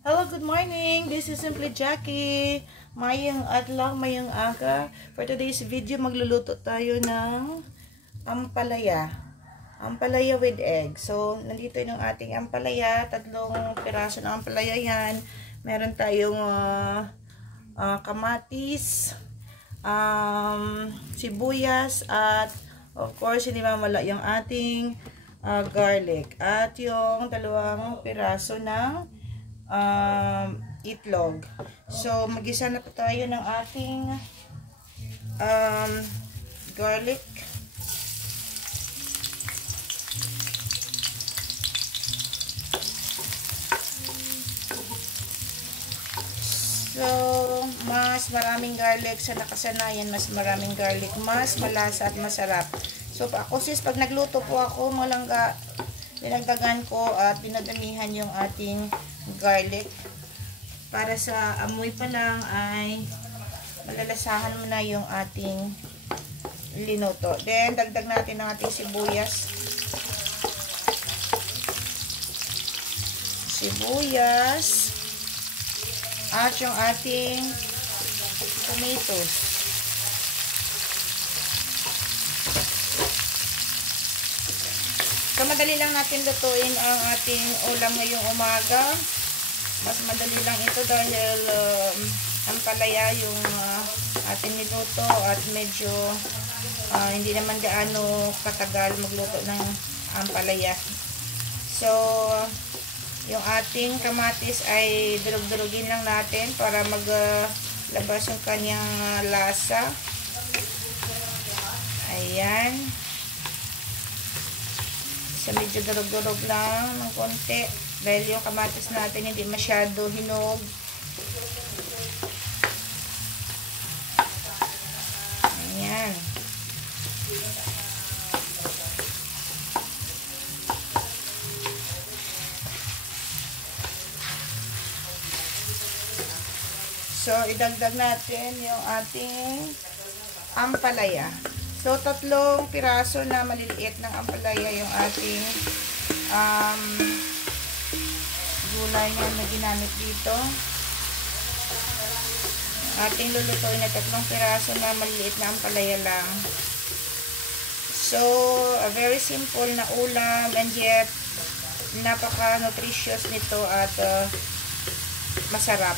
Hello, good morning. This is Simply Jackie. Mayang adlaw, mayang aga. For today's video, magluluto tayo ng ampalaya. Ampalaya with egg. So, nandito yung ating ampalaya. 3 piraso ng ampalaya yan. Meron tayong kamatis, sibuyas, at of course, hindi mamala yung ating garlic. At yung 2 piraso ng itlog. So, mag-isa na po tayo ng ating garlic. So, mas maraming garlic sa nakasanayan, mas maraming garlic, mas malasa at masarap. So, ako sis, pag nagluto po ako, malangga, dinagdagan ko at dinadamihan yung ating garlic para sa amoy pa lang ay malalasahan mo na yung ating linuto. Then dagdag natin ang ating sibuyas at yung ating tomatoes. So madali lang natin lutuin ang ating ulam ngayong umaga. Mas madali lang ito dahil ampalaya yung ating niluto at medyo hindi naman gaano katagal magluto ng ampalaya. So, yung ating kamatis ay durug-durugin lang natin para maglabas yung kanyang lasa. Ayan. So, medyo durug-durug lang ng konti. Dahil yung kamatis natin hindi masyado hinog. Ayan. So, idagdag natin yung ating ampalaya. So, 3 piraso na maliliit ng ampalaya yung ating gulay na ginamit dito. Ating lulutuin na 3 piraso na maliliit na ampalaya lang. So, a very simple na ulam and yet napaka-nutritious nito at masarap.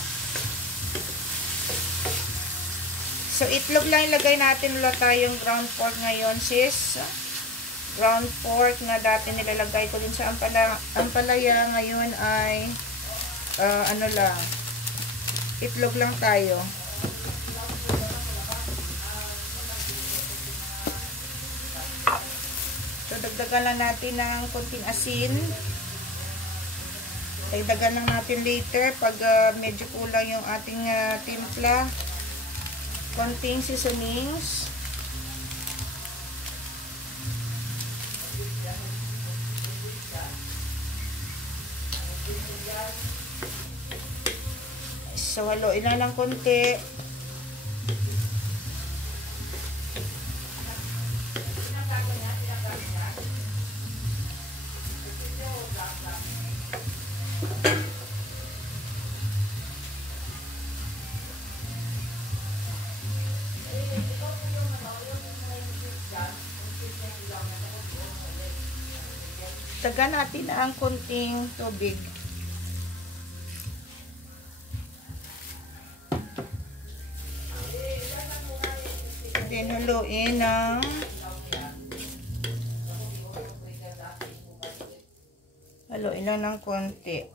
So, itlog lang ilagay natin. Wala tayong ground pork ngayon, sis. Ground pork na dati nilalagay ko din sa ampalaya. Ngayon ay ano lang, itlog lang tayo. So, dagdagan lang natin ng konting asin. Dagdagan lang natin later pag medyo kulang yung ating timpla. Konting seasonings. So, haluin na lang konti. Tagan natin ang konting tubig. Then, haluin lang ng konti.